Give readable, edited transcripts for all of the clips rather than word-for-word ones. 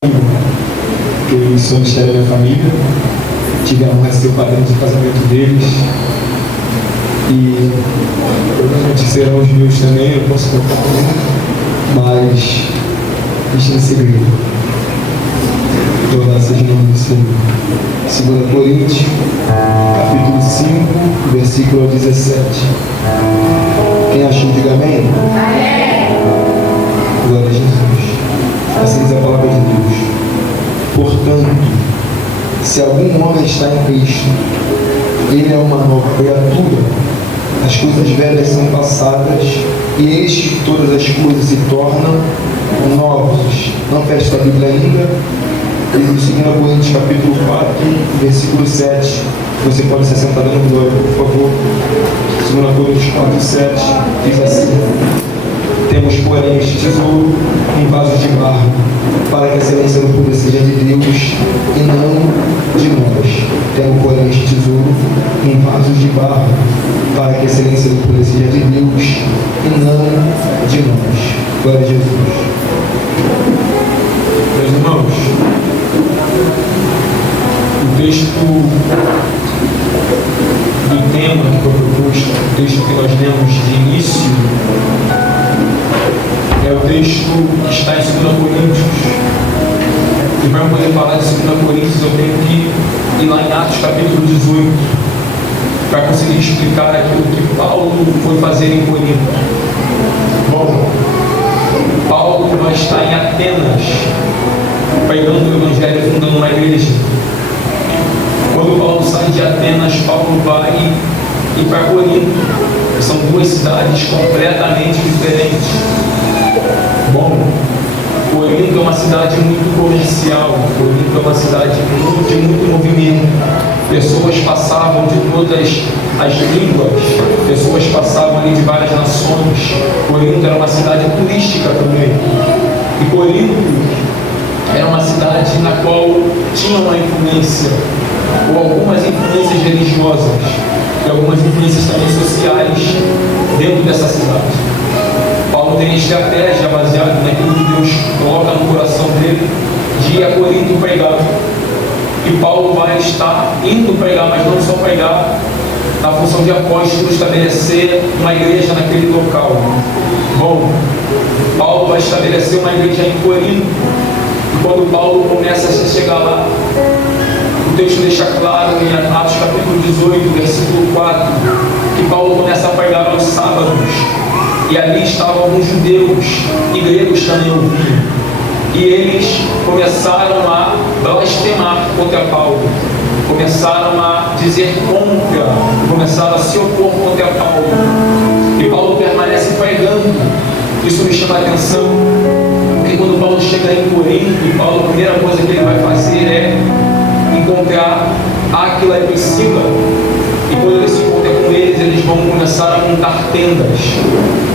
que eles são da minha família. Tive a honra de ser o padrinho de casamento deles. E provavelmente serão os meus também, eu posso contar com ele, mas deixa em segredo. Louvado seja o nome do Senhor. 2 Coríntios, capítulo 5, versículo 17. Quem achou, diga amém. Glória a Jesus. Assim diz a palavra de Deus. Portanto, se algum homem está em Cristo, ele é uma nova criatura. As coisas velhas são passadas e eis que todas as coisas se tornam novas. Não fecha a Bíblia ainda. E no 2 Coríntios capítulo 4, versículo 7. Você pode se sentar dando glória, por favor. 2 Coríntios 4, 7 diz assim: temos, porém, este tesouro em vasos de barro, para que a excelência do poder seja de Deus e não de nós. Temos, porém, este tesouro em vasos de barro, para que a excelência do poder seja de Deus e não de nós. Glória a Jesus. Meus irmãos, o texto do tema que foi proposto, o texto que nós lemos de início, é o texto que está em 2 Coríntios. E para eu poder falar de 2 Coríntios, eu tenho que ir lá em Atos capítulo 18, para conseguir explicar aquilo que Paulo foi fazer em Corinto. Bom, Paulo vai estar em Atenas, pregando o Evangelho, fundando uma igreja. Quando Paulo sai de Atenas, Paulo vai ir para Corinto. São duas cidades completamente diferentes. Bom, Corinto é uma cidade muito comercial, Corinto é uma cidade de muito movimento. Pessoas passavam de todas as línguas, pessoas passavam ali de várias nações. Corinto era uma cidade turística também. E Corinto era uma cidade na qual tinha uma influência, ou algumas influências religiosas, e algumas influências também sociais dentro dessa cidade. Paulo tem estratégia baseada naquilo que Deus coloca no coração dele de ir a Corinto pregar. E Paulo vai estar indo pregar, mas não só pregar, na função de apóstolo, estabelecer uma igreja naquele local. Bom, Paulo vai estabelecer uma igreja em Corinto. E quando Paulo começa a chegar lá, o texto deixa claro em Atos capítulo 18, versículo 4, que Paulo começa a pregar aos sábados. E ali estavam alguns judeus e gregos também ouvindo. E eles começaram a blasfemar contra Paulo. Começaram a dizer contra, começaram a se opor contra Paulo. E Paulo permanece pregando. Isso me chama a atenção, porque quando Paulo chega em Corinto, Paulo, a primeira coisa que ele vai fazer é encontrar Áquila e Priscila. E quando ele se encontra com eles, eles vão começar a montar tendas.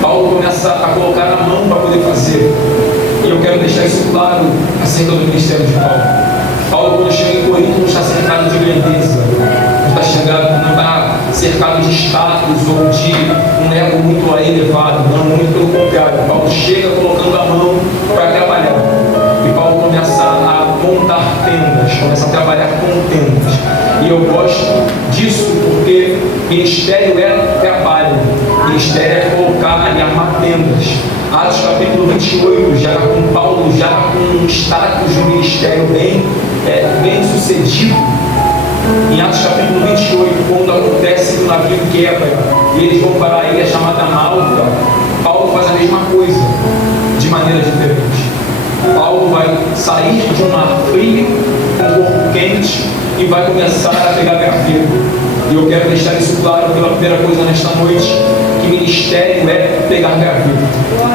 Paulo começa a colocar a mão para poder fazer. E eu quero deixar isso claro acerca do ministério de Paulo. Paulo, quando chega em Corinto, não está cercado de grandeza, não está cercado de status ou de um ego muito elevado, não, muito pelo contrário. Paulo chega colocando a mão para trabalhar. E Paulo começa a montar tendas, começa a trabalhar com tendas. E eu gosto disso porque ministério é trabalho, ministério é colocar e armar tendas. Atos capítulo 28, já com Paulo, já com um status de ministério bem sucedido. Em Atos capítulo 28, quando acontece que o navio quebra e eles vão para a ilha chamada Malta, Paulo faz a mesma coisa, de maneira diferente. Paulo vai sair de um mar frio, com um corpo quente, e vai começar a pegar graveto. E eu quero deixar isso claro pela primeira coisa nesta noite, que ministério é pegar graveto,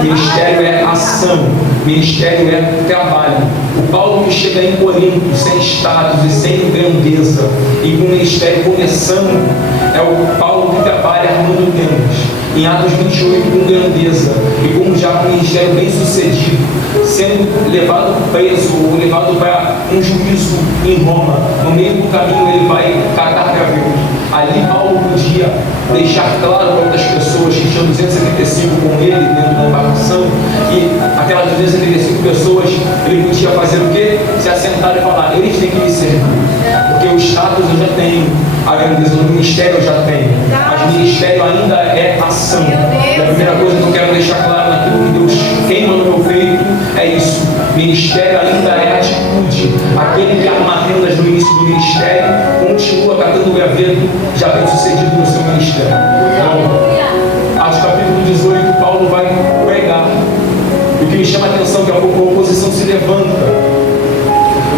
ministério é ação, ministério é trabalho. O Paulo que chega em Corinto sem status e sem grandeza, e com o ministério começando, é o Paulo que trabalha armando tendas. Em Atos 28, com grandeza e com já um ministério bem sucedido, sendo levado preso ou levado para um juízo em Roma. No meio do caminho ele vai catar graveto. Ali Paulo podia deixar claro para outras pessoas que tinham 275 com ele dentro da embarcação, e aquelas 275 pessoas ele podia fazer o quê? sentar e falar, eles têm que me servir, porque o status eu já tenho, a grandeza do ministério eu já tenho, mas o ministério ainda é ação. E a primeira coisa que eu quero deixar claro naquilo que Deus queima no meu peito é isso: ministério ainda é atitude. Aquele que arma rendas no início do ministério continua catando o graveto já bem sucedido no seu ministério. Então, Atos capítulo 18, Paulo vai pregar. E o que me chama a atenção é que a oposição se levanta.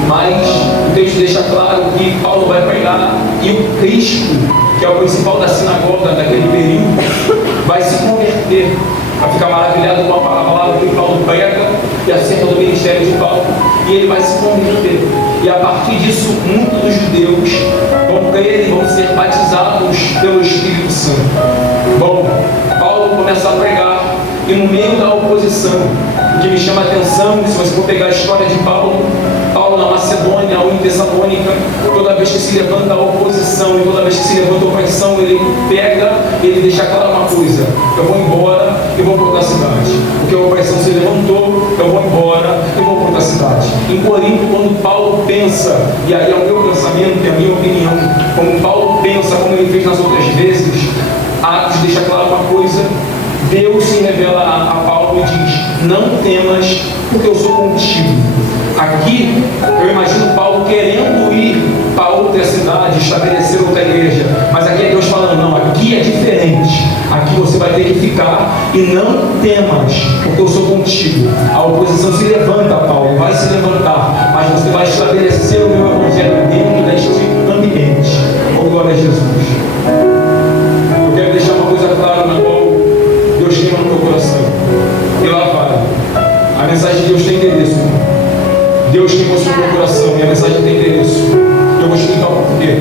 Mas o texto deixa claro que Paulo vai pregar e o Crispo, que é o principal da sinagoga daquele período, vai se converter, vai ficar maravilhado com a palavra que Paulo prega e acerca do ministério de Paulo, e ele vai se converter. E a partir disso, muitos dos judeus vão crer e vão ser batizados pelo Espírito Santo. Bom, Paulo começa a pregar, e no meio da oposição, o que me chama a atenção, se você for pegar a história de Paulo na Macedônia, ou em Tessalônica, toda vez que se levanta a oposição e toda vez que se levanta a opressão, ele pega, ele deixa claro uma coisa: eu vou embora e vou para outra cidade, porque a opressão se levantou, eu vou embora e vou para outra cidade. Em Corinto, quando Paulo pensa, e aí é o meu pensamento, é a minha opinião, como Paulo pensa, como ele fez nas outras vezes, Atos deixa claro uma coisa: Deus se revela a Paulo e diz: não temas, porque eu sou contigo. Aqui, eu imagino Paulo querendo ir para outra cidade, estabelecer outra igreja. Mas aqui é Deus falando: não, aqui é diferente. Aqui você vai ter que ficar e não temas, porque eu sou contigo. A oposição se levanta, Paulo, vai se levantar, mas você vai estabelecer o meu evangelho dentro deste ambiente. Oh, glória a Jesus. Eu quero deixar uma coisa clara na qual Deus queima no meu coração. E lá vai. A mensagem de Deus tem endereço. Deus queima no meu coração e a mensagem tem endereço. Eu vou explicar o porquê.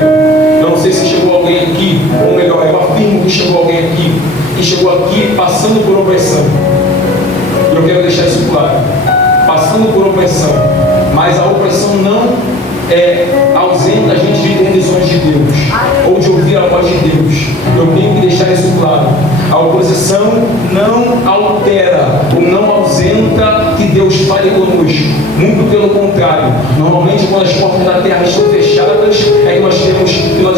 Eu não sei se chegou alguém aqui, ou melhor, eu afirmo que chegou alguém aqui, que chegou aqui passando por opressão. E eu quero deixar isso claro. Passando por opressão. Mas a opressão não ausenta a gente de ter visões de Deus, ou de ouvir a voz de Deus. Eu tenho que deixar isso claro. A oposição não altera ou não ausenta que Deus fale conosco. Muito pelo contrário. Normalmente, quando as portas da terra estão fechadas, é que nós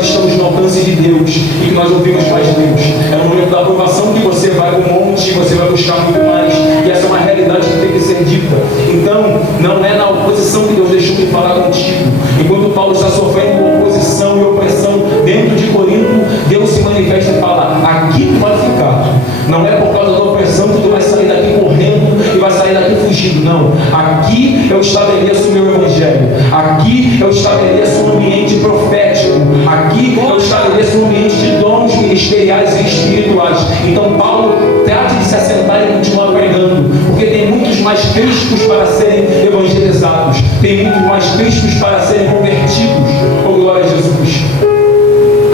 estamos no alcance de Deus e que nós ouvimos mais de Deus. É no momento da aprovação que você vai ao monte, você vai buscar muito mais. E essa é uma realidade que tem que ser dita. Então, não é na oposição que Deus deixou de falar contigo. Enquanto Paulo está sofrendo oposição e opressão dentro de Corinto, Deus se manifesta e fala: aqui tu vai ficar. Não é por causa da opressão que tu vai sair daqui correndo e vai sair daqui fugindo. Não. Aqui eu estabeleço o meu evangelho. Aqui eu estabeleço um ambiente profético. Aqui eu estabeleço um ambiente de dons ministeriais e espirituais. Então Paulo trata de se assentar e continuar pregando, porque tem muitos mais cristos para serem evangelizados, tem muitos mais cristos para serem convertidos. Oh, glória a Jesus.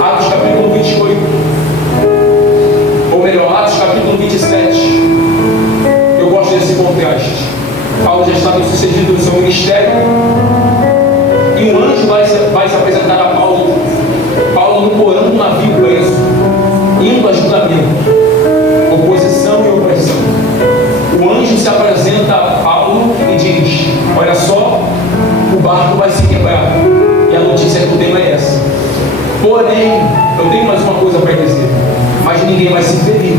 Atos capítulo 28, ou melhor, Atos capítulo 27. Eu gosto desse contraste. Paulo já está bem sucedido no seu ministério, e um anjo vai se apresentar a Paulo. Paulo no porão do navio preso, indo a julgamento, oposição e opressão. O anjo se apresenta a Paulo e diz: olha só, o barco vai se quebrar. E a notícia que eu tenho é essa. Porém, eu tenho mais uma coisa para dizer: mas ninguém vai se ferir.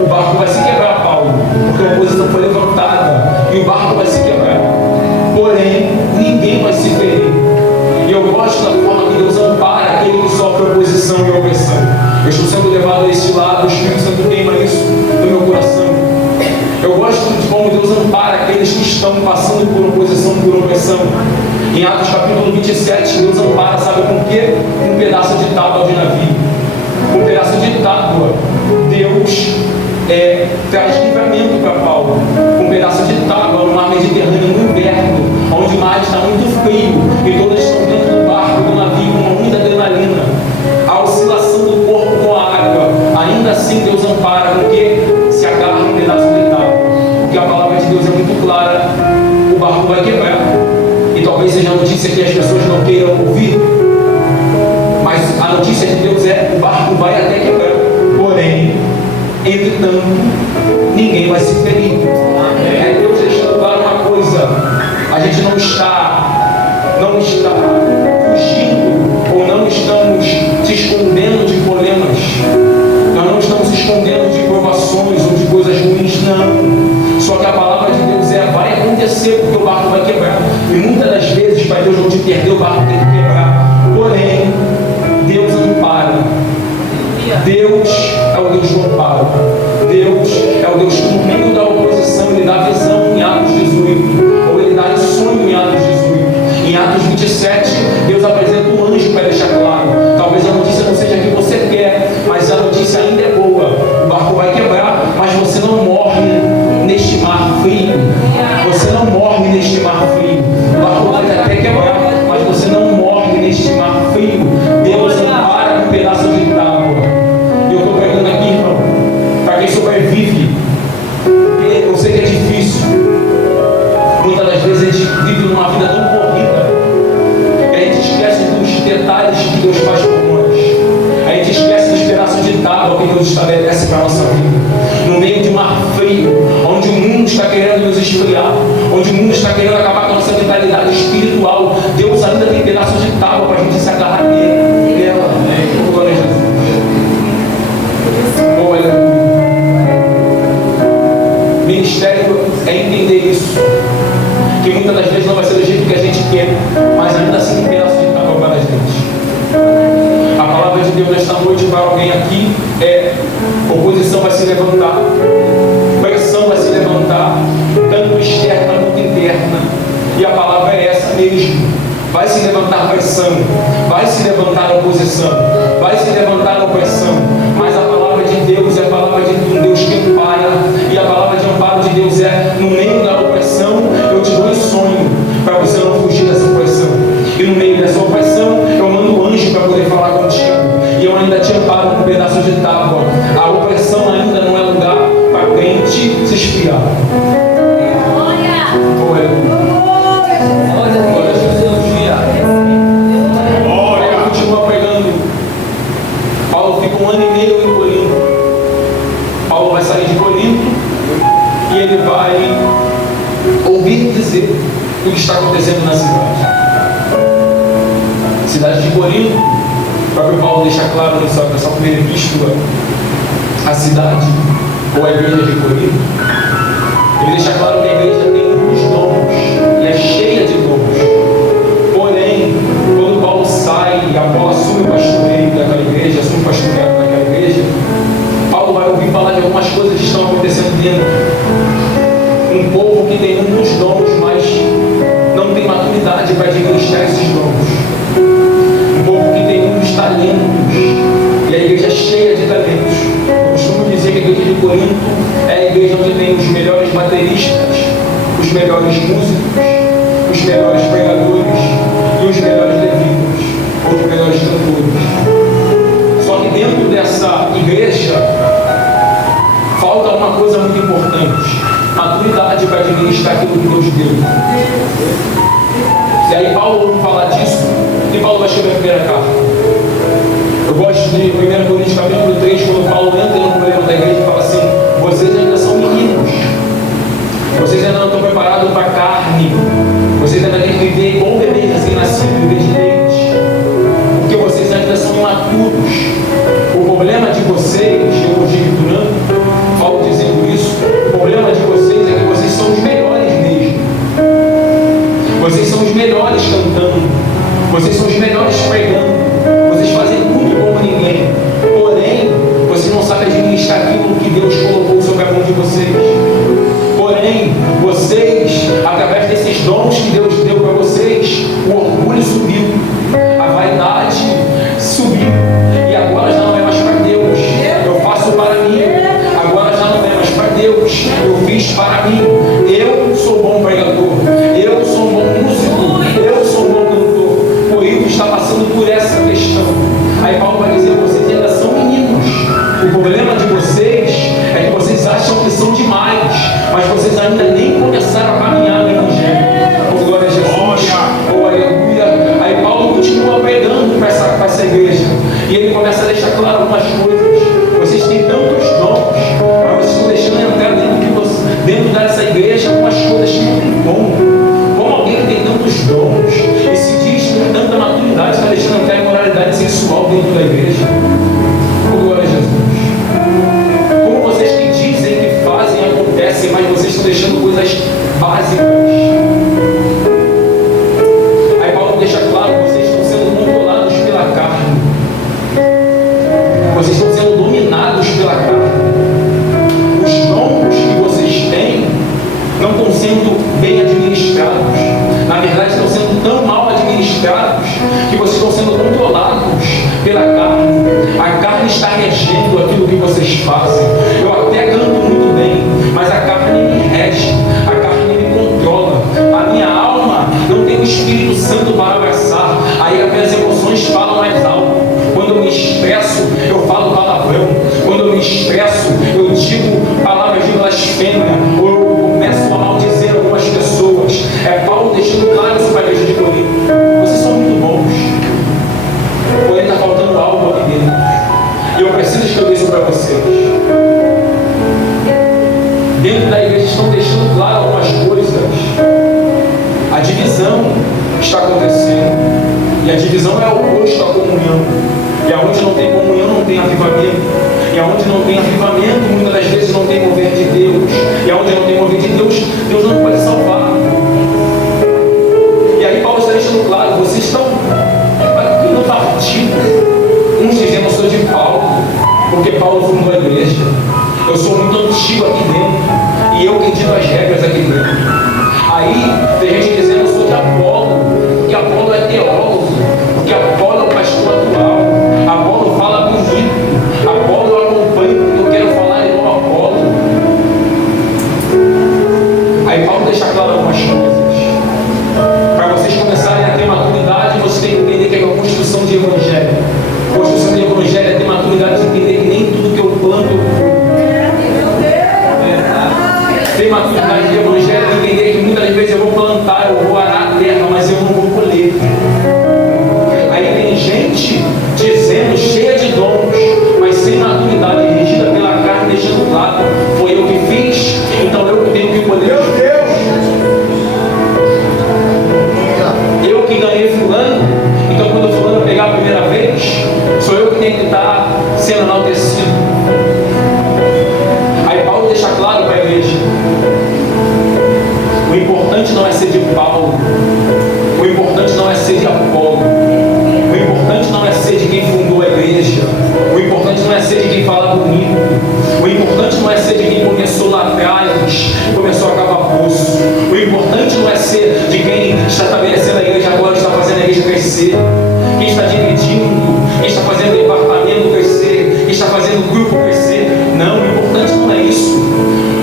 O barco vai se quebrar, Paulo, porque a oposição foi levantada e o barco vai se quebrar. Porém, ninguém vai se ferir. E eu gosto da forma que Deus ampara aquele que sofre oposição e opressão. Eu estou sendo levado a esse lado, o Espírito Santo queima isso no meu coração. Eu gosto de como Deus ampara aqueles que estão passando por oposição, por opressão. Em Atos capítulo 27, Deus ampara, sabe com o quê? Um pedaço de tábua de navio. Um pedaço de tábua. Deus traz livramento para Paulo. Um pedaço de tábua no mar Mediterrâneo no inverno, onde o mar está muito frio e todos estão dentro do barco, do navio, com muita adrenalina. A oscilação do corpo com a água. Ainda assim Deus ampara com que se agarra um pedaço de tábua. Porque a palavra de Deus é muito clara: o barco vai quebrar. E talvez seja a notícia que as pessoas não queiram ouvir, mas a notícia de Deus é: o barco vai até quebrar. Porém, entretanto, ninguém vai se ferir. É Deus deixando claro uma coisa: a gente não está não está fugindo ou não estamos se escondendo de problemas. Nós não estamos se escondendo de provações ou de coisas ruins, não. Só que a palavra de Deus vai acontecer porque o barco vai quebrar. E muitas das vezes, para Deus não te perder, o barco tem que quebrar. Porém, Deus ampara. Deus é o Deus do amparo. Deus é o Deus que no meio da oposição Ele dá visão em Atos 18, ou Ele dá sonho em Atos 18. Em Atos 27, Deus apresenta um anjo para deixar claro. Talvez a notícia não seja a que você quer, mas a notícia ainda é boa. O barco vai quebrar, mas você não morre neste mar frio. Você não morre neste mar frio. O barco vai até quebrar, mas você não morre neste mar frio. Deus ampara um pedaço de tábua. Eu estou pregando aqui, irmão, para quem sobrevive. Eu sei que é difícil. Muitas das vezes a gente vive numa vida tão corrida que a gente esquece dos detalhes que Deus faz por nós. A gente esquece dos pedaços de tábua que Deus estabelece para a nossa vida. No meio de um mar frio, onde o mundo está querendo nos esfriar, onde o mundo está querendo acabar com a nossa vitalidade espiritual, Deus ainda tem pedaços de tábua para a gente se agarrar nela. Glória a Jesus. Ministério é entender isso, que muitas das vezes não vai ser do jeito que a gente quer, mas ainda assim tem pedaço de tábua para a gente. A palavra de Deus nesta noite para alguém aqui é: oposição vai se levantar, pressão vai se levantar, tanto externa quanto interna, e a palavra é essa mesmo: vai se levantar pressão, vai se levantar oposição, vai se levantar opressão, mas a palavra de Deus é a palavra de um Deus que ampara, e a palavra de amparo de Deus é: no meio da opressão eu te dou um sonho para você não fugir dessa opressão, e no meio dessa opressão eu mando um anjo para poder falar contigo, e eu ainda te amparo com um pedaço de tábua. A opressão ainda não é lugar para crente se esfriar. Eu continuo pregando. Paulo fica 1 ano e meio em Corinto. Paulo vai sair de Corinto e ele vai ouvir dizer o que está acontecendo na cidade. Cidade de Corinto, o próprio Paulo deixa claro na sua primeira epístola, a cidade ou a igreja de Corinto, ele deixa claro que a igreja tem muitos dons e é cheia de dons. Porém, quando Paulo sai e Apolo assume o pastoreio daquela igreja, assume o pastoreado daquela igreja, Paulo vai ouvir falar de algumas coisas que estão acontecendo dentro. Um povo que tem muitos dons, mas não tem maturidade para administrar esses dons. Um povo que tem muitos talentos, e a igreja é cheia de talentos. Eu costumo dizer que a igreja de Corinto é a igreja onde tem os melhores bateristas, os melhores músicos, os melhores pregadores e os melhores levitas, ou os melhores cantores. Só que dentro dessa igreja falta uma coisa muito importante: maturidade para administrar aquilo que Deus deu. E aí Paulo ouve falar disso, e Paulo vai escrever a primeira carta. Eu gosto de 1 Coríntios capítulo 3, quando Paulo entra no problema da igreja e fala assim: vocês ainda são meninos, vocês ainda não estão preparados para a carne, vocês ainda têm que viver igual bebês recém-nascidos, viver de leite, porque vocês ainda são imaturos. O problema de vocês, eu conjecturando, Paulo dizendo isso, o problema de vocês é que vocês são os melhores mesmo. Vocês são os melhores cantando, vocês são os melhores pregando, vocês fazem tudo como ninguém. Porém, vocês não sabem administrar aquilo que Deus colocou sobre a mão de vocês. Porém, vocês, através desses dons que Deus deu para vocês, o orgulho subiu, a vaidade subiu, e agora já não é mais para Deus. Eu faço para mim, agora já não é mais para Deus. Eu fiz para mim. Eu sou bom pregador, eu sou bom músico, eu sou bom cantor. O Hilton está passando por essa questão. Aí Paulo vai dizer: vocês ainda são meninos. O problema de vocês é que vocês acham que são demais, mas vocês ainda nem começaram a caminhar no Evangelho. Oh, glória a Jesus. vocês estão sendo controlados pela carne. A carne está regendo aquilo que vocês fazem. Eu até canto muito bem, mas a carne me rege, a carne me controla. A minha alma não tem o Espírito Santo para abraçar. Aí as minhas emoções falam mais alto. Quando eu me expresso, eu falo palavrão. Quando eu me expresso, eu digo palavras de blasfêmia, ou eu começo a maldizer algumas pessoas. É Paulo deixando claro isso para a igreja de Corinto. Vocês são muito bons, porém está faltando algo aqui dentro. E eu preciso escrever isso para vocês. Dentro da igreja estão deixando claro algumas coisas. A divisão está acontecendo. E a divisão é o oposto à comunhão. E aonde não tem comunhão, não tem avivamento. E aonde não tem avivamento, muitas das vezes não tem mover de Deus. E aonde não tem mover de Deus, Deus não pode salvar. E aí Paulo está deixando claro, vocês estão aqui no partido. Uns dizendo, eu sou de Paulo, porque Paulo fundou a igreja. Eu sou muito antigo aqui dentro. E eu que dito as regras aqui dentro. Aí tem gente dizendo, eu sou de Apolo, porque Apolo é teólogo, porque Apolo é o pastor atual. Apolo fala bonito. Apolo eu acompanho, porque eu quero falar igual Apolo. Aí Paulo deixa claro algumas coisas. Para vocês começarem a ter maturidade, vocês têm que entender que é uma construção de evangelho. Construção de evangelho é ter maturidade de entender que nem tudo que eu planto eu colho. Ter maturidade de evangelho é entender que muitas vezes eu vou plantar, eu vou arar a terra, mas eu não vou colher. Aí tem gente dizendo, cheia de dons, mas sem maturidade, regida pela carne, deixando claro, foi eu que fiz, então eu que tenho que colher. Meu Deus! Eu que ganhei fulano, então quando fulano pegar a primeira vez, sou eu que tenho que estar sendo enaltecido. Aí Paulo deixa claro para a igreja, o importante não é ser de Paulo, o importante não é ser de Apolo, o importante não é ser de quem fundou a igreja, o importante não é ser de quem fala bonito, o importante não é ser de quem começou lá atrás, começou a cavar poço, o importante não é ser de quem está estabelecendo a igreja agora, está fazendo a igreja crescer, quem está dividindo, quem está fazendo o departamento crescer, quem está fazendo o grupo crescer. Não, o importante não é isso.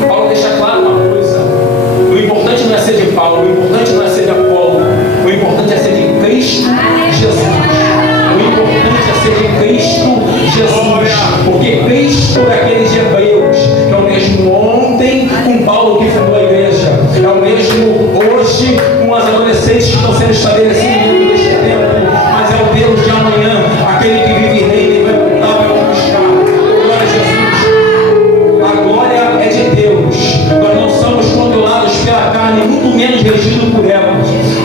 Paulo deixa claro uma coisa, o importante não é ser de Paulo, o importante não é ser de Apolo, o importante é ser de Cristo Jesus. O importante é ser de Cristo Jesus, porque Cristo daqueles hebreus é o mesmo ontem com Paulo que fundou a igreja, é o mesmo hoje com as adolescentes que estão sendo estabelecidas neste tempo, mas é o Deus de amanhã, aquele que vive e reina e vai voltar para buscar. Glória a Jesus. A glória é de Deus. Nós não somos controlados pela carne, muito menos regidos por ela.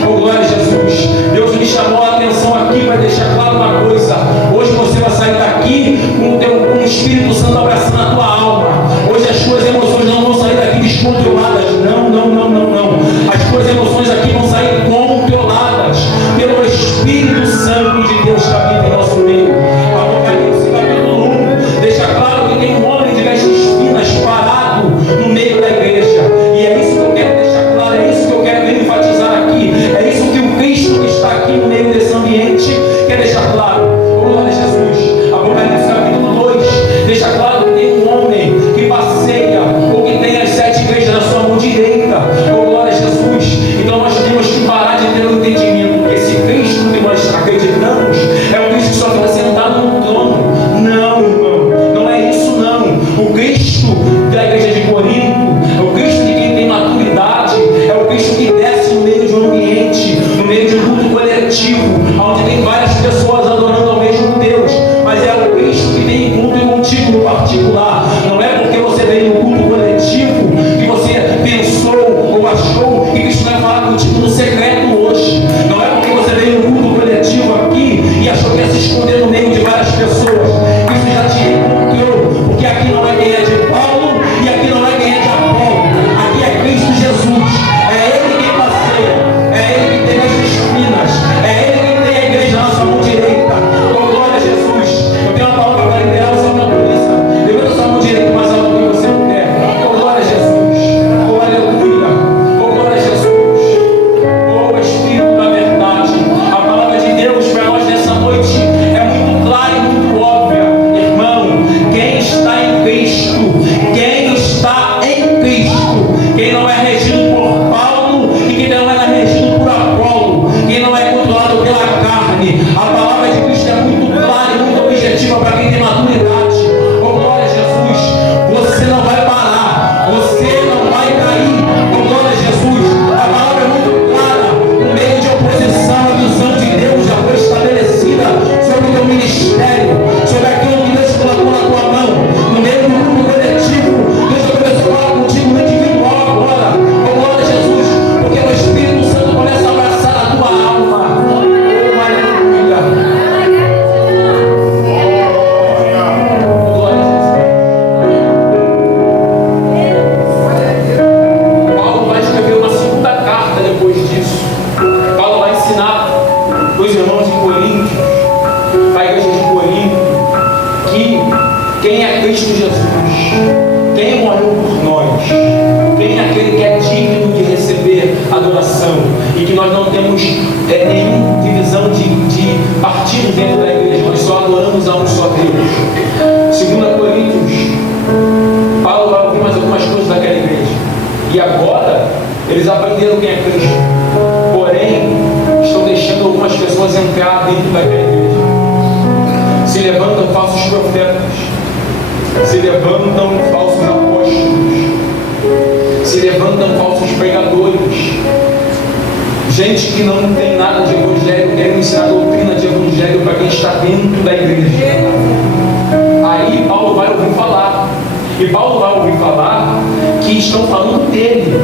Oh, glória a Jesus. Deus me chamou a atenção aqui para deixar claro uma coisa. Hoje você vai sair daqui com o Espírito Santo abraçando a tua alma. Hoje as tuas emoções não vão sair daqui descontroladas. Não, não, não, não, não. As tuas emoções aqui vão sair controladas. nenhuma divisão de partidos dentro da igreja, nós só adoramos a um só Deus. 2 Coríntios, Paulo vai ouvir mais algumas coisas daquela igreja. E agora, eles aprenderam quem é Cristo. Porém, estão deixando algumas pessoas entrar dentro daquela igreja. Se levantam falsos profetas, se levantam falsos apóstolos, se levantam falsos pregadores, gente que não tem nada de evangelho, querem ensinar doutrina de evangelho para quem está dentro da igreja. Aí Paulo vai ouvir falar, e Paulo vai ouvir falar que estão falando dele,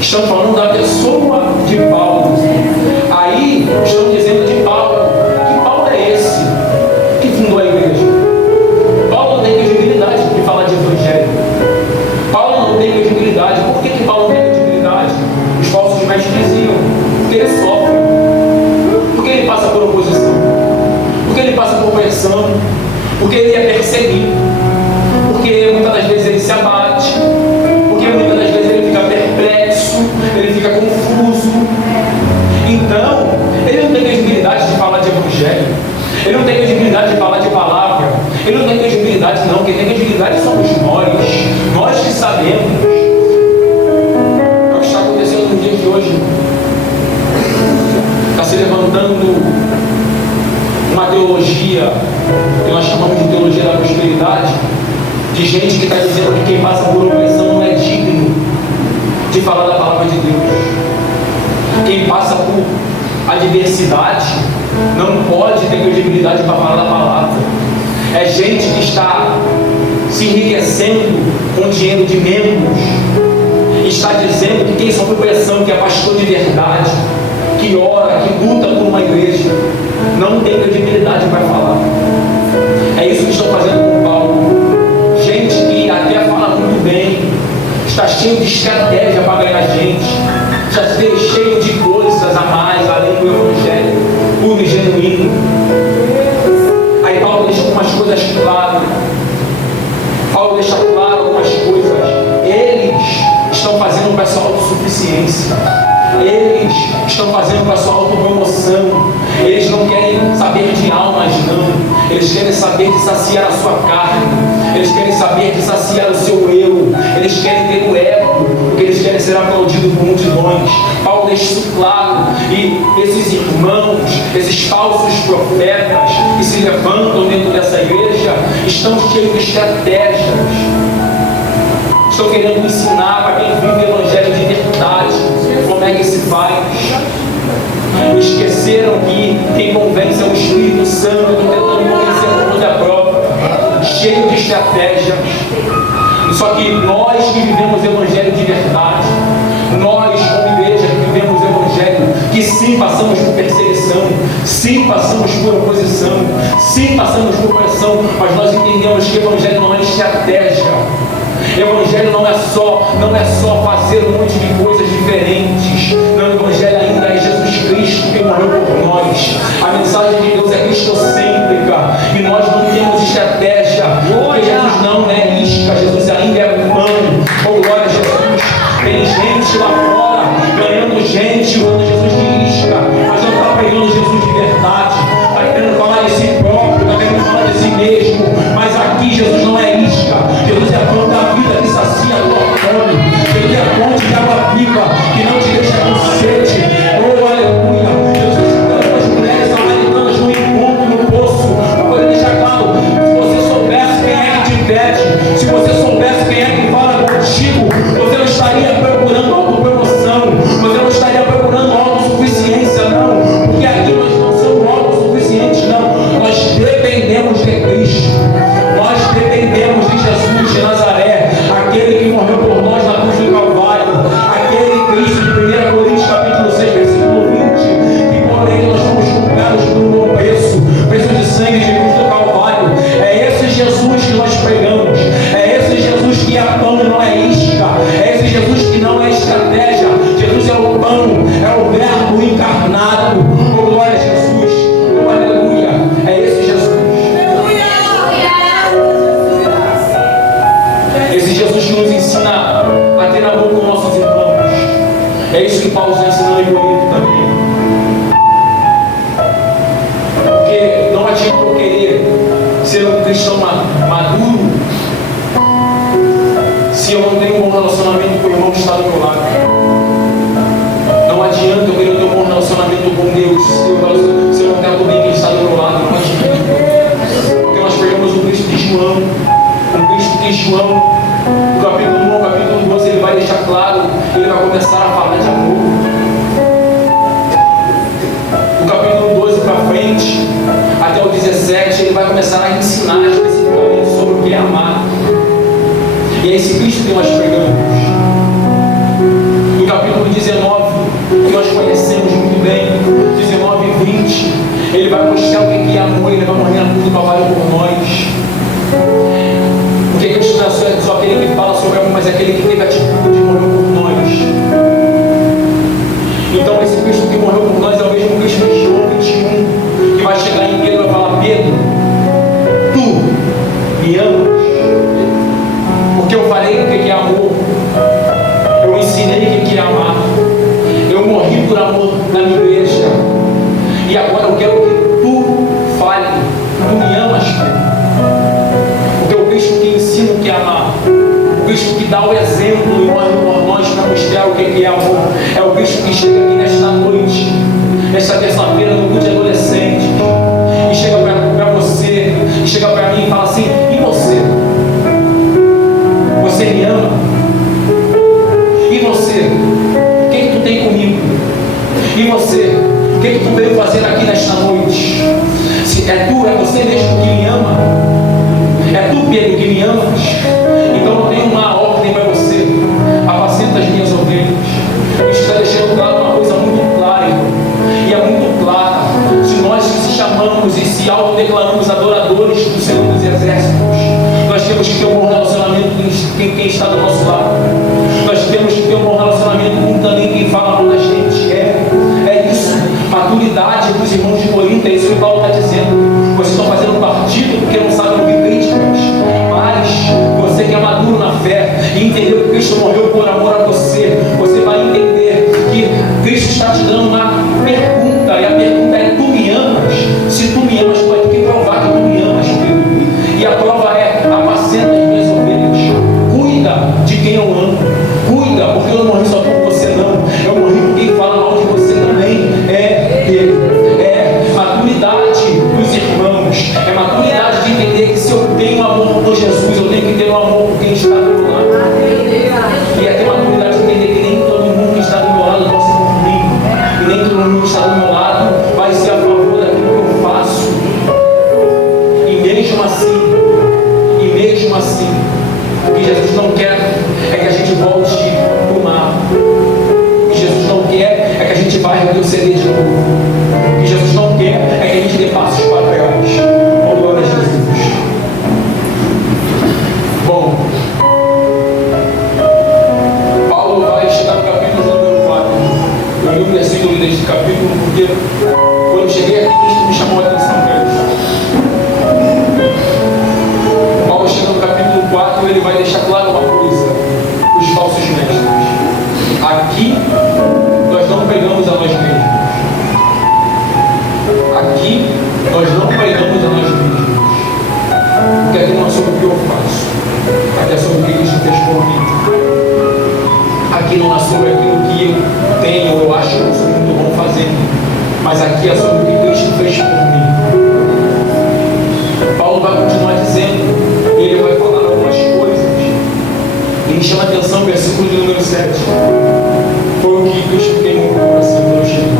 estão falando da pessoa de Paulo. Aí estão dizendo de Paulo, que Paulo é esse que fundou a igreja? Paulo não tem credibilidade de falar de evangelho. Paulo não tem credibilidade. Por que Paulo não tem credibilidade? Os falsos mestres diziam, porque ele sofre, porque ele passa por oposição, porque ele passa por pressão, porque ele é perseguido, porque muitas das vezes ele se abate, porque muitas das vezes ele fica perplexo, ele fica confuso. Então, ele não tem credibilidade de falar de evangelho, ele não tem credibilidade de falar de palavra, ele não tem credibilidade não, quem tem credibilidade somos nós que sabemos. É o que está acontecendo nos dias de hoje. Está se levantando uma teologia, que nós chamamos de teologia da prosperidade, de gente que está dizendo que quem passa por opressão não é digno de falar da palavra de Deus. Quem passa por adversidade não pode ter credibilidade para falar da palavra. É gente que está se enriquecendo com dinheiro de membros, está dizendo que quem sofre pressão, que é pastor de verdade, que ora, que luta por uma igreja, não tem credibilidade para falar. É isso que estão fazendo com Paulo. Gente que até fala muito bem, está cheio de estratégia para ganhar gente, está cheio de coisas a mais além do evangelho puro e genuíno. Aí Paulo deixa algumas coisas claras. Paulo deixa claro algumas coisas. Eles estão fazendo para a sua autossuficiência. Eles estão fazendo para a sua autopromoção. Eles não querem saber de almas, não. Eles querem saber de saciar a sua carne. Eles querem saber de saciar o seu eu. Eles querem ter o ego, porque eles querem ser aplaudidos por multidões. Paulo deixa isso claro. E esses irmãos, esses falsos profetas que se levantam dentro dessa igreja, estão cheios de estratégias. Estão querendo ensinar para quem vive o evangelho de verdade como é que se faz. Esqueceram que quem convence é o Espírito Santo. Estão tentando convencer por conta própria, cheio de estratégias. Só que nós que vivemos o evangelho de verdade, nós como igreja que vivemos o evangelho, que sim passamos por perseguição, sim passamos por oposição, sim passamos por pressão, mas nós entendemos que o evangelho não é estratégia. Evangelho não é só fazer um monte de coisas diferentes. Não, o Evangelho ainda é Jesus Cristo que morreu por nós. A mensagem de Deus é cristocêntrica e nós não temos estratégia, porque Jesus não é isca, Jesus ainda é humano. Oh, glória a Jesus. Tem gente lá fora ganhando gente, usando Jesus de isca, mas não está pregando Jesus de verdade. Está querendo falar de si próprio, está querendo falar de si mesmo, mas aqui Jesus não é isca. Jesus é pão da vida que sacia a tua fome. Ele é a fonte de água viva que não te deixa com sede. Oh, que é amor. É o Cristo que chega aqui nesta noite, nesta terça-feira, no culto de adolescente, e chega para você, e chega para mim e fala assim: e você? Você me ama? E você? O que tu tem comigo? E você? O que tu veio fazer aqui nesta noite? Se é tu, é você mesmo que me ama? É tu, Pedro, que me amas? Então eu tenho uma ordem para você: apacenta as minhas ovelhas. Isso está deixando claro uma coisa muito clara, e é muito clara. Se nós se chamamos e se autodeclaramos adoradores do Senhor dos Exércitos, nós temos que ter um bom relacionamento com quem está do nosso lado. Nós temos que ter um bom relacionamento com também quem fala mal da gente. É isso. Maturidade dos irmãos de Corinto, é isso que Paulo está dizendo. Vocês estão fazendo partido porque não sabem ouvir críticas. Mas você que é maduro na fé e entendeu que Cristo morreu por amor a você, você vai entender que Cristo está te dando uma pergunta, e a pergunta é: tu me amas? Se tu me amas, tu vai ter que provar que tu me amas, Pedro. E a prova é: apacenta as minhas ovelhas. Cuida de quem eu amo. Cuida, porque eu não morri só por você, não. Eu morri por quem fala mal de você também. É maturidade dos irmãos. É maturidade de entender que se eu tenho amor por Jesus, eu tenho que ter um amor por quem está do meu lado. E é ter maturidade de entender que nem todo mundo que está do meu lado torce por mim. E nem todo mundo que está do meu lado vai ser a favor daquilo que eu faço. E mesmo assim, o que Jesus não quer é que a gente volte para o mar. O que Jesus não quer é que a gente vá retroceder de novo. O que Jesus não quer é que a gente dê passos para trás. Oh, glória a Jesus. Bom, Paulo vai chegar no capítulo número 4. Eu li um versículo deste capítulo porque quando eu cheguei aqui, Cristo me chamou a atenção para isso. Paulo chega no capítulo 4 e ele vai deixar claro uma coisa: os falsos mestres. Aqui nós não pregamos a nós mesmos. Aqui nós não pregamos a nós mesmos. Porque aqui não é sobre o que eu faço. Aqui é sobre o que Cristo fez por mim. Aqui não é sobre aquilo que eu tenho ou eu acho que eu sou muito bom fazendo. Mas aqui é sobre o que Cristo fez por mim. Paulo vai continuar dizendo, ele vai falar algumas coisas. Ele chama a atenção no versículo de número 7. Foi o que Cristo queimou no coração quando eu cheguei.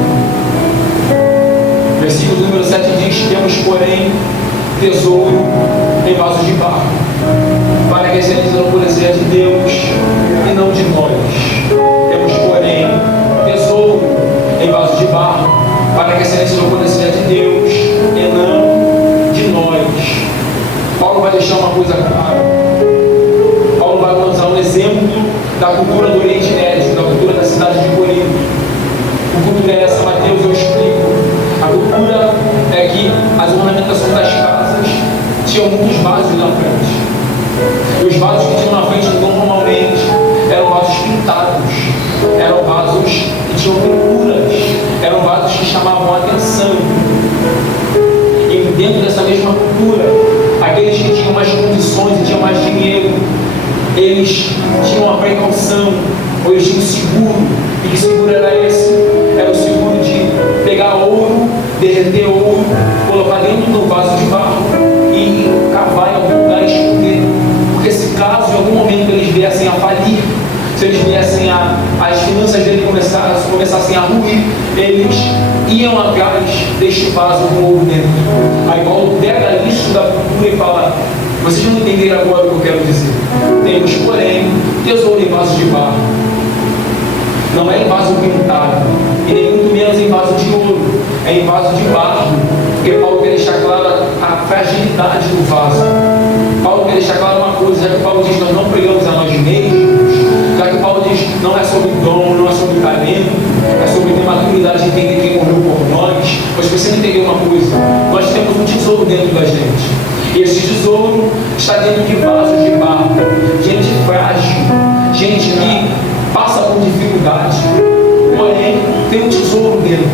Versículo número 7 diz: temos, porém, tesouro em vasos de barro, para que a excelência não pudesse ser de Deus e não de nós. Temos, porém, tesouro em vasos de barro, para que a excelência não pudesse ser de Deus e não de nós. Paulo vai deixar uma coisa clara. Paulo vai usar um exemplo da cultura do Oriente Médio, da cultura da cidade de Corinto. A cultura é essa, Mateus, eu explico. A cultura é que as ornamentações das casas tinham muitos vasos na frente. E os vasos que tinham na frente normalmente eram vasos pintados, eram vasos que tinham pinturas, eram vasos que chamavam a atenção. E dentro dessa mesma cultura, aqueles que tinham mais condições e tinham mais dinheiro, eles tinham a precaução, ou eles tinham seguro. E que seguro era esse? Era o seguro de pegar ouro, derreter ouro, colocar dentro do vaso de barro e cavar em algum lugar e esconder. Porque se caso em algum momento eles viessem a falir, se eles viessem as finanças dele começassem a ruir, eles iam atrás deste vaso com ouro dentro. Aí Paulo pega isso da cultura e fala: vocês não entenderam agora o que eu quero dizer. Temos, porém, tesouro em vaso de barro. Não é em vaso pintado, e nem muito menos em vaso de ouro. É em vaso de barro, porque Paulo quer deixar clara a fragilidade do vaso. Paulo quer deixar clara uma coisa: já que Paulo diz nós não pregamos a nós mesmos, já que Paulo diz não é sobre dom, não é sobre talento, é sobre ter maturidade de entender quem morreu por nós. Mas você não entendeu uma coisa: nós temos um tesouro dentro da gente, e esse tesouro está dentro de vasos de barro, gente frágil, gente que passa por dificuldade, porém tem um tesouro dentro.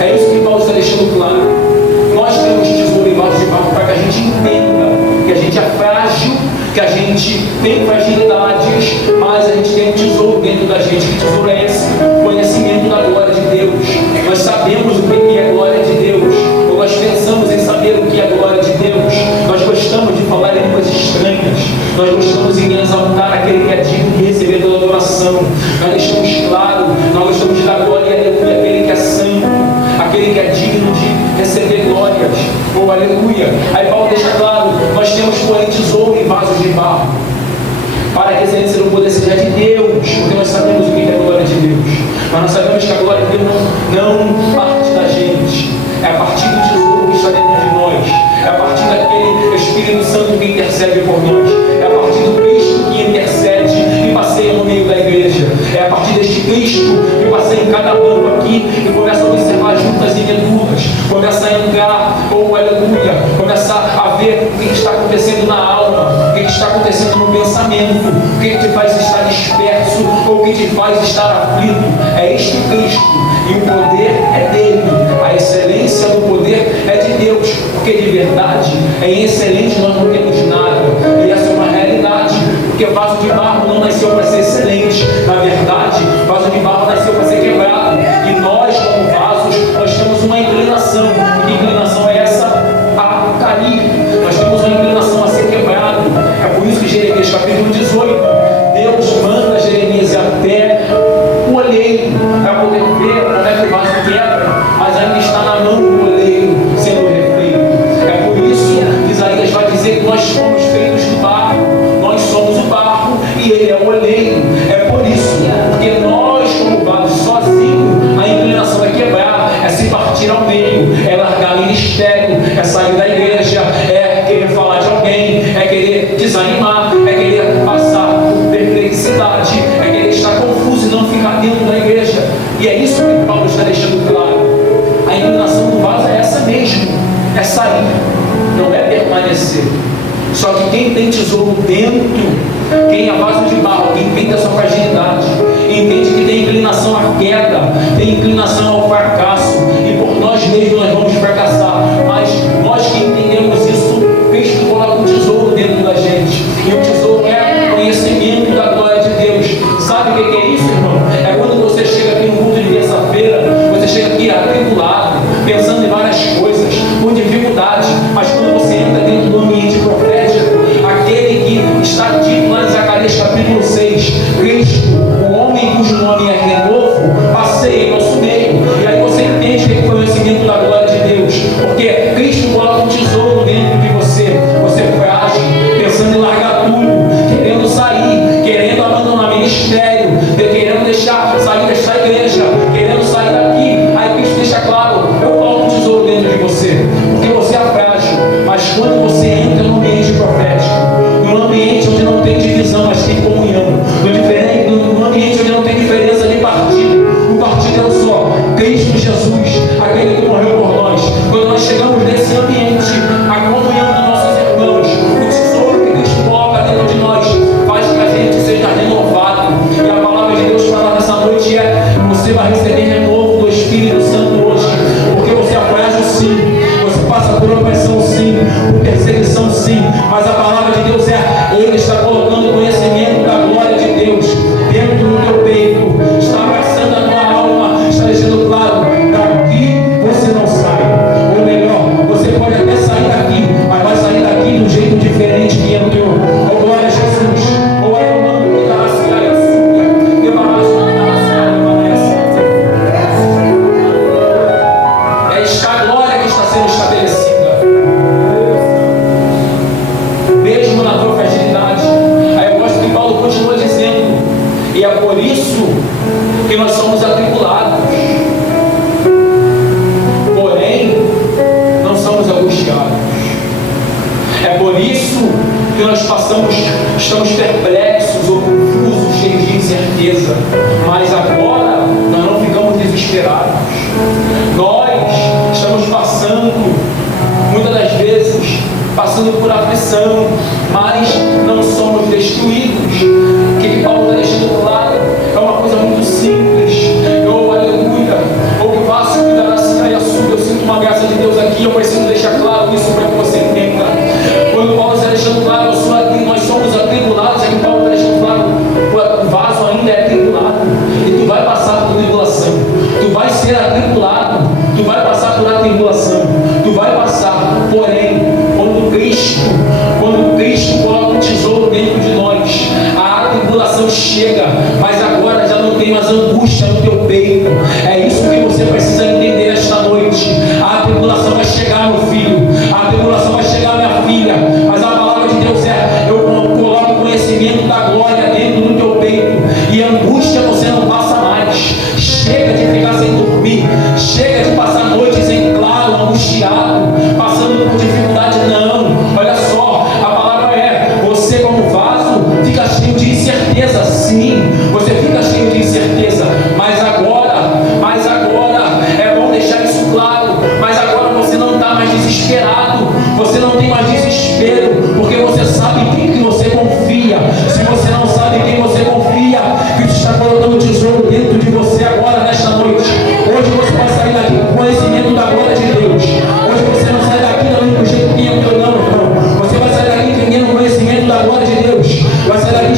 É isso que Paulo está deixando claro. Nós temos tesouro em vasos de barro para que a gente entenda que a gente é frágil, que a gente tem fragilidades, mas a gente tem um tesouro dentro da gente. Que tesouro é esse? Conhecimento da glória de Deus. Nós sabemos o que é a glória de Deus, ou nós pensamos em saber o que é a glória de Deus. Nós gostamos de falar em línguas estranhas, nós gostamos de exaltar aquele que é digno de receber toda adoração. Nós deixamos claro, nós gostamos de dar glória e aleluia àquele que é santo, aquele que é digno de receber glórias, ou aleluia. Aí Paulo deixa claro, nós temos porém tesouro em vasos de barro, para que a excelência do poder seja de Deus, porque nós sabemos o que é a glória de Deus, mas nós sabemos que a glória de Deus não parte da gente, é a partir do tesouro que está dentro de nós, é a partir daquele Espírito Santo que intercede por nós, é a partir do Cristo que intercede e passeia no meio da igreja, é a partir deste Cristo que passeia em cada banco aqui e começa a observar juntas e medulas, começa a entrar, oh aleluia, começa a ver o que está acontecendo na alma, o que está acontecendo no pensamento, o que te faz estar disperso ou o que te faz estar aflito. É este Cristo e o poder é dele, a excelência do poder é de Deus, porque de verdade em excelente nós não temos nada, e essa é uma realidade, porque vaso de barro não nasceu para ser excelente, na verdade vaso de barro nasceu para ser quebrado, e nós como vasos, nós temos uma inclinação. E que inclinação é essa? A cair. Nós temos uma inclinação a ser quebrado. É por isso que Jeremias capítulo 18, Deus manda Jeremias até o olheiro para poder ver como é que o vaso quebra, mas ainda está na mão do olheiro sendo refeito. É por isso que Isaías vai dizer que nós somos feitos de barro, nós somos o barro e ele é o olheiro. É por isso, porque nós como vasos sozinhos, a inclinação é quebrar, é se partir ao meio, é largar ministério, é sair da igreja, é querer falar de alguém, é querer desanimar, é querer passar por perplexidade, é querer estar confuso e não ficar dentro da igreja. E é isso que Paulo está deixando claro. A inclinação do vaso é essa mesmo, é sair, não é permanecer. Só que quem tem tesouro dentro, quem é vaso de barro, quem entende a sua fragilidade, entende que tem inclinação à queda, tem inclinação ao fracasso, e por nós mesmos nós vamos fracassar, mas nós que entendemos isso, Cristo coloca um tesouro dentro da gente, e o tesouro é o conhecimento da glória de Deus. Sabe o que é isso, irmão? É quando você chega aqui no culto de terça-feira, você chega aqui atribulado, pensando em várias coisas, com dificuldade, mas quando você entra dentro do ambiente profético, aquele que está dito lá em Zacarias capítulo 6, Cristo, o homem cujo nome é renovo, passeia em nosso meio, e aí você entende que é o conhecimento da glória de Deus, porque Cristo coloca um tesouro dentro de você, você frágil, pensando em largar tudo, querendo sair, querendo abandonar ministério, querendo sair desta igreja, querendo sair daqui, aí Cristo deixa claro, eu coloco um tesouro dentro de você, porque você é frágil, mas quando você entra no ambiente profético, num ambiente onde não tem divisão, mas tem comunhão, num ambiente onde não tem diferença de partido, o partido é um só, Cristo Jesus, aquele que morreu por nós. Quando nós chegamos nesse ambiente, a comunhão dos nossos irmãos, o tesouro que Cristo coloca dentro de nós, faz que a gente seja renovado. E a palavra de Deus para nós nessa noite é: você vai receber renovo do Espírito Santo hoje, porque você é frágil sim, você passa por opressão sim, por perseguição sim, mas a palavra de Deus Ele está colocando o conhecimento da glória de Deus dentro do teu peito, está abraçando a tua alma, está deixando claro, daqui você não sai, ou melhor, você pode até sair daqui, mas vai sair daqui de um jeito diferente que entrou. Oh glória a Jesus, ou é o nome que está assim, aí açúcar, debaixo é esta glória que está sendo estabelecida, mesmo na tua fragilidade. Aí eu gosto que Paulo continua dizendo, e é por isso que nós somos atribulados, porém não somos angustiados. É por isso que nós estamos perplexos ou confusos, cheios de incerteza, mas agora nós não ficamos desesperados. Nós estamos passando, muitas das vezes, passando por aflição, mas não somos destruídos. O que Paulo está deixando claro é uma coisa muito simples. Aleluia, ou que vaso que dará e açúcar. Eu sinto uma graça de Deus aqui, eu preciso deixar claro isso para que você entenda. Quando Paulo está deixando claro, nós somos umas angústias no teu peito. É isso que você precisa entender esta noite. A tribulação vai chegar, meu filho. A tribulação vai chegar, minha filha. Mas a palavra de Deus eu coloco o conhecimento da glória dentro do teu peito. E angústia você não passa mais. Chega de ficar sem dormir. Chega de passar noites em claro, angustiado, passando por dificuldade. Não. Olha só, a palavra você como vaso fica cheio de incerteza. Sim, você fica cheio de incerteza. Mas agora é bom deixar isso claro. Mas agora você não está mais desesperado. Você não tem mais desespero, porque você sabe em quem que você confia. Se você não sabe em quem você confia, Cristo está colocando tesouro dentro de você agora, nesta noite. Hoje você vai sair daqui com conhecimento da glória de Deus. Hoje você não sai daqui do jeito que entrou, não, irmão. Você vai sair daqui entendendo o conhecimento da glória de Deus. Vai sair daqui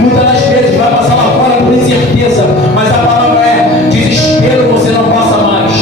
muitas das vezes, vai passar lá fora por incerteza. Mas a palavra desespero você não passa mais.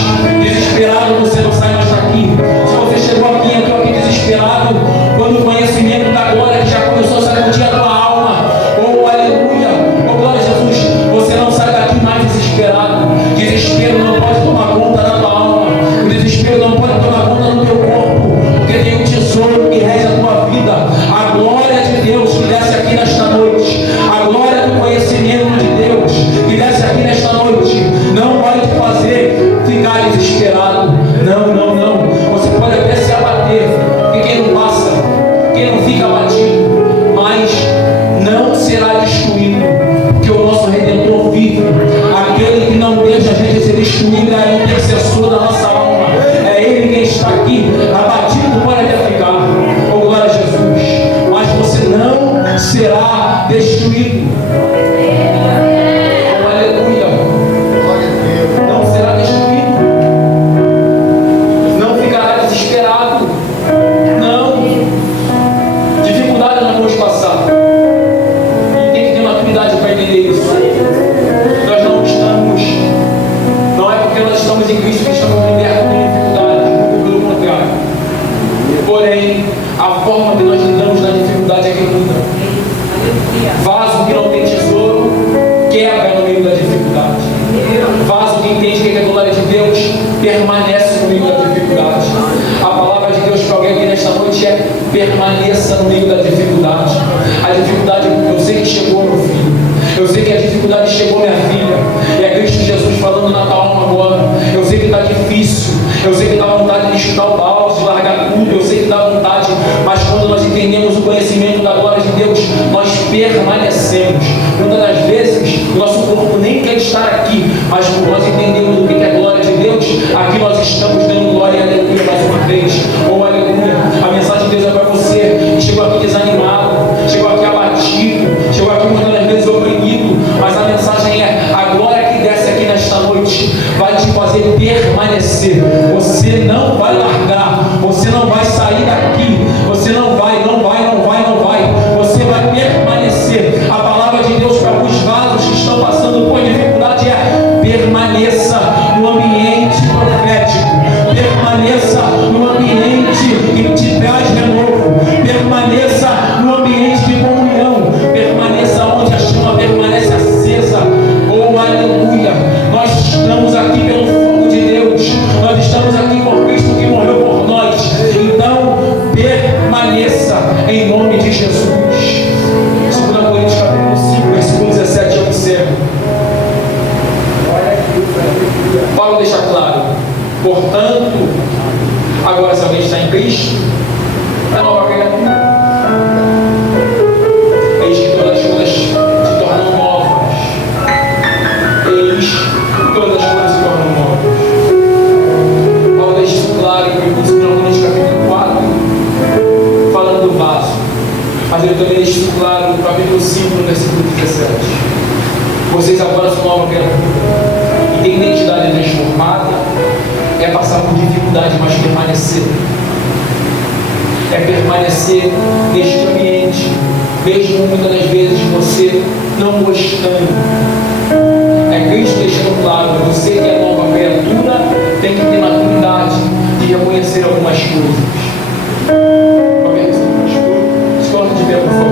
Desesperado você não sai mais daqui. Se você chegou aqui, entrou aqui desesperado, quando o conhecimento da glória que já começou a sacudir a tua alma, oh aleluia, oh glória a Jesus, você não sai daqui mais desesperado. Desespero não pode tomar conta da tua alma. O desespero não pode tomar conta do teu corpo, porque tem um tesouro que rege a tua vida. A glória de Deus que desce aqui nesta noite, a glória do conhecimento de Deus que desce aqui nesta noite, não vai te fazer ficar desesperado. Não, não, não. Você pode até se abater, porque quem não passa, quem não fica abatido, mas não será destruído, porque o nosso Redentor vive. Aquele que não deixa a gente ser destruído é o intercessor da nossa alma. É Ele quem está aqui, abatido pode até ficar, oh glória a Jesus, mas você não será destruído. Oh aleluia. Não será destruído. Não ficará desesperado. Não. Dificuldade nós vamos passar. E tem que ter maturidade para entender isso. Nós não estamos, não é porque nós estamos em Cristo que estamos libertos de dificuldade, pelo contrário. Porém, a forma que nós lidamos na dificuldade é que muda. Vaso que não tem tesouro quebra no meio da dificuldade. Vaso que entende que a glória de Deus permanece no meio da dificuldade. A palavra de Deus para alguém aqui nesta noite é: permaneça no meio da dificuldade. A dificuldade, eu sei que chegou, meu filho. Eu sei que a dificuldade chegou, minha filha. E é Cristo Jesus falando na tua alma agora. Eu sei que está difícil. Eu sei que dá vontade de chutar o balde, de largar tudo. Eu sei que dá vontade. Mas quando nós entendemos o conhecimento da glória de Deus, nós permanecemos. Muitas das vezes, o nosso corpo nem quer estar aqui. Mas por nós entendemos o que é a glória de Deus, aqui nós estamos dando glória e aleluia mais uma vez. Oh aleluia. A mensagem de Deus é para você que chegou aqui desanimado, chegou aqui abatido, chegou aqui muitas das vezes oprimido. Mas a mensagem é: a glória que desce aqui nesta noite vai te fazer permanecer. Você não vai largar, você não vai sair daqui, você não vai. Você vai permanecer. A palavra de Deus para os vasos que estão passando por dificuldade é: permaneça no ambiente profético, permaneça no ambiente que te traz renovo, permaneça no ambiente de comunhão, permaneça onde a chama permanece acesa. Oh aleluia. Nós estamos aqui pelo fogo de Deus, nós estamos aqui por Cristo que morreu por nós. Então permaneça em nome de Jesus. 2 Coríntios capítulo 5, versículo 17, eu observo. Paulo deixa claro: portanto, agora se alguém está em Cristo, é nova criatura. Eis que todas as coisas se tornam novas. Eis que todas as coisas se tornam novas. Paulo deixa isso claro em 2 Coríntios capítulo 4, falando do vaso. Mas ele também deixa isso claro no capítulo 5, no versículo 17. Vocês agora são nova criatura. E tem identidade transformada. É passar por dificuldade, mas permanecer. É permanecer neste ambiente, mesmo muitas das vezes você não gostando. É Cristo deixando claro: você que é nova criatura tem que ter maturidade de reconhecer algumas coisas. Se coloca de pé, por favor.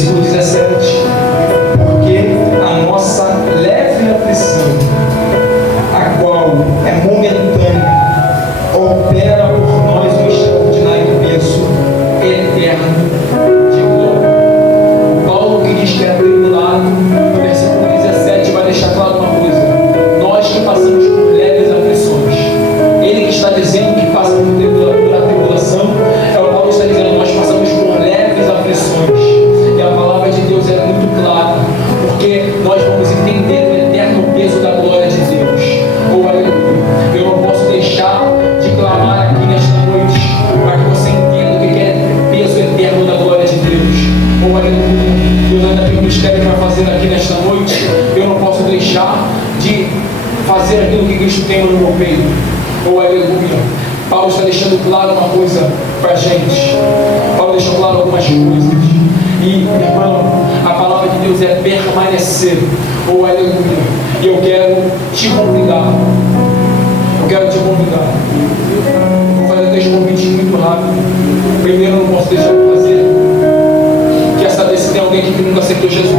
Versículo 17. Porque a nossa leve aflição, a qual é momentânea, opera por nós um extraordinário peso eterno de glória. Paulo, que diz que é atribulado, no versículo 17 vai deixar claro uma coisa: nós que passamos por leves aflições, ele que está dizendo que passa por a tribulação, é o Paulo que está dizendo: nós passamos por leves aflições. E a palavra de Deus é muito clara, porque nós vamos entender o eterno peso da glória de Deus. Oh, aleluia! Eu não posso deixar de clamar aqui nesta noite, para que você entenda o que é peso eterno da glória de Deus. Oh, aleluia! Deus ainda tem um mistério para fazer aqui nesta noite. Eu não posso deixar de fazer aquilo que Cristo tem no meu peito. Oh, aleluia! Paulo está deixando claro uma coisa para a gente. Paulo deixou claro algumas coisas. E, irmão, a palavra de Deus é permanecer. Oh, aleluia! E eu quero te convidar. Eu quero te convidar. Vou fazer 3 convites muito rápido. Primeiro, eu não posso deixar de fazer. Quer saber se tem alguém aqui que nunca aceitou Jesus?